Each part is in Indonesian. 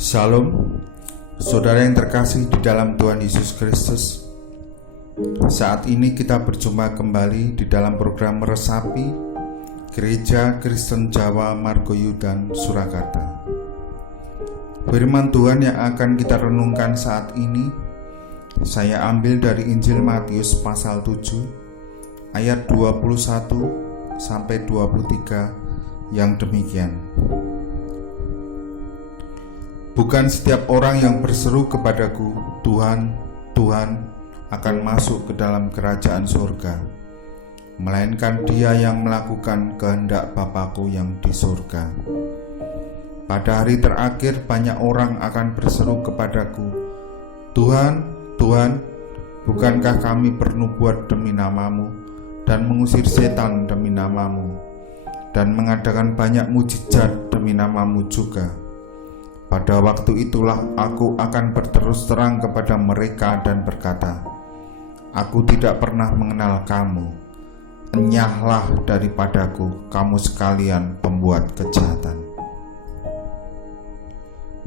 Shalom, saudara yang terkasih di dalam Tuhan Yesus Kristus. Saat ini kita berjumpa kembali di dalam program Meresapi Gereja Kristen Jawa Margoyudan Surakarta. Firman Tuhan yang akan kita renungkan saat ini saya ambil dari Injil Matius pasal 7 ayat 21 sampai 23 yang demikian. Bukan setiap orang yang berseru kepadaku, Tuhan, Tuhan, akan masuk ke dalam kerajaan surga, melainkan dia yang melakukan kehendak Bapa-Ku yang di surga. Pada hari terakhir banyak orang akan berseru kepadaku, Tuhan, Tuhan, bukankah kami bernubuat demi nama-Mu dan mengusir setan demi nama-Mu dan mengadakan banyak mujizat demi nama-Mu juga? Pada waktu itulah aku akan berterus terang kepada mereka dan berkata, aku tidak pernah mengenal kamu. Enyahlah daripadaku, kamu sekalian pembuat kejahatan.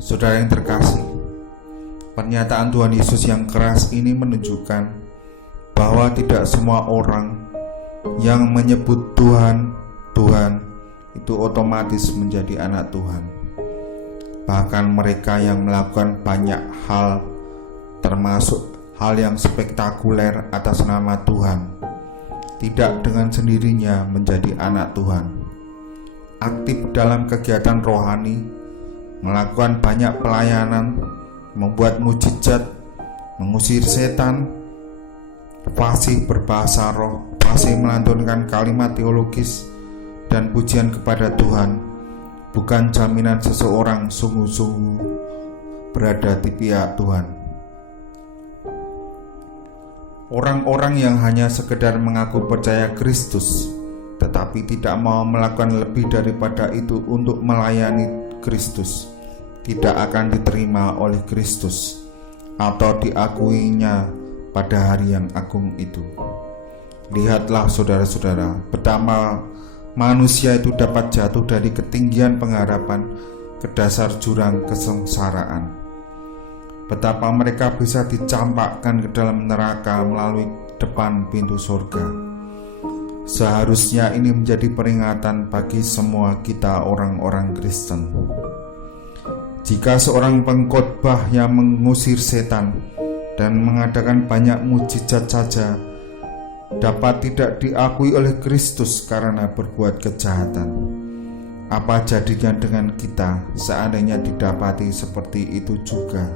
Saudara yang terkasih, pernyataan Tuhan Yesus yang keras ini menunjukkan bahwa tidak semua orang yang menyebut Tuhan, Tuhan itu otomatis menjadi anak Tuhan. Bahkan mereka yang melakukan banyak hal, termasuk hal yang spektakuler atas nama Tuhan, tidak dengan sendirinya menjadi anak Tuhan. Aktif dalam kegiatan rohani, melakukan banyak pelayanan, membuat mujizat, mengusir setan, fasih berbahasa roh, fasih melantunkan kalimat teologis dan pujian kepada Tuhan, bukan jaminan seseorang sungguh-sungguh berada di pihak Tuhan. Orang-orang yang hanya sekedar mengaku percaya Kristus, tetapi tidak mau melakukan lebih daripada itu untuk melayani Kristus, tidak akan diterima oleh Kristus atau diakuinya pada hari yang agung itu. Lihatlah saudara-saudara, betapa manusia itu dapat jatuh dari ketinggian pengharapan ke dasar jurang kesengsaraan. Betapa mereka bisa dicampakkan ke dalam neraka melalui depan pintu surga. Seharusnya ini menjadi peringatan bagi semua kita orang-orang Kristen. Jika seorang pengkhotbah yang mengusir setan dan mengadakan banyak mujizat saja dapat tidak diakui oleh Kristus karena berbuat kejahatan, apa jadinya dengan kita seandainya didapati seperti itu juga?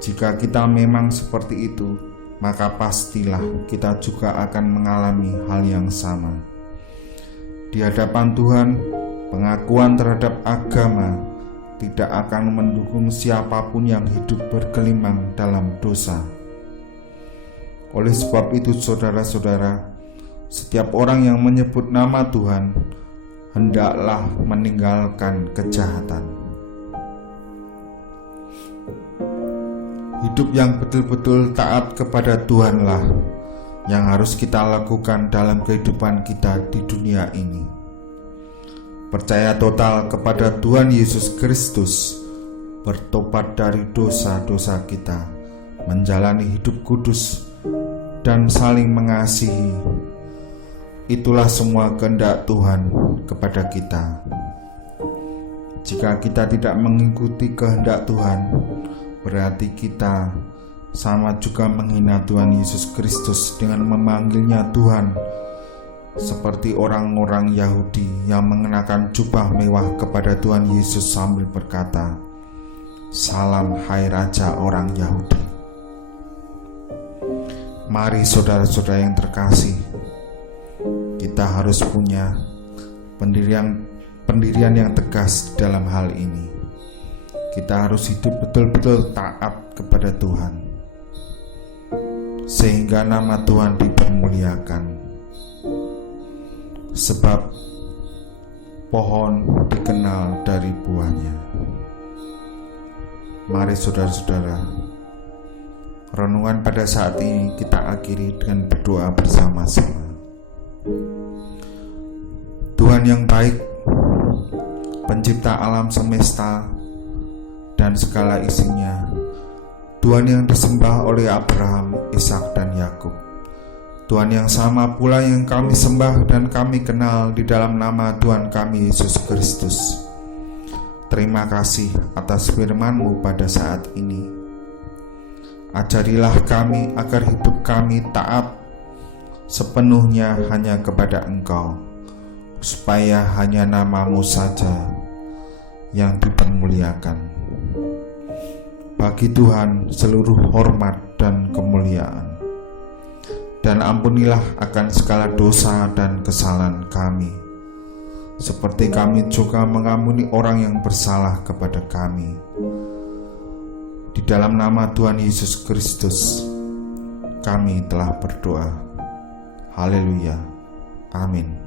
Jika kita memang seperti itu, maka pastilah kita juga akan mengalami hal yang sama. Di hadapan Tuhan, pengakuan terhadap agama tidak akan mendukung siapapun yang hidup bergelimang dalam dosa. Oleh sebab itu saudara-saudara, setiap orang yang menyebut nama Tuhan hendaklah meninggalkan kejahatan. Hidup yang betul-betul taat kepada Tuhanlah yang harus kita lakukan dalam kehidupan kita di dunia ini. Percaya total kepada Tuhan Yesus Kristus, bertobat dari dosa-dosa kita, menjalani hidup kudus dan saling mengasihi. Itulah semua kehendak Tuhan kepada kita. Jika kita tidak mengikuti kehendak Tuhan, berarti kita sama juga menghina Tuhan Yesus Kristus dengan memanggilnya Tuhan, seperti orang-orang Yahudi yang mengenakan jubah mewah kepada Tuhan Yesus sambil berkata, "Salam hai Raja orang Yahudi." Mari saudara-saudara yang terkasih, kita harus punya pendirian yang tegas dalam hal ini. Kita harus hidup betul-betul taat kepada Tuhan, sehingga nama Tuhan dipermuliakan. Sebab pohon dikenal dari buahnya. Mari saudara-saudara, renungan pada saat ini kita akhiri dengan berdoa bersama-sama. Tuhan yang baik, pencipta alam semesta, dan segala isinya, Tuhan yang disembah oleh Abraham, Ishak dan Yakub, Tuhan yang sama pula yang kami sembah dan kami kenal di dalam nama Tuhan kami Yesus Kristus. Terima kasih atas firman-Mu pada saat ini. Ajarilah kami agar hidup kami taat sepenuhnya hanya kepada Engkau, supaya hanya nama-Mu saja yang dipermuliakan. Bagi Tuhan seluruh hormat dan kemuliaan. Dan ampunilah akan segala dosa dan kesalahan kami, seperti kami juga mengampuni orang yang bersalah kepada kami. Di dalam nama Tuhan Yesus Kristus kami telah berdoa. Haleluya. Amin.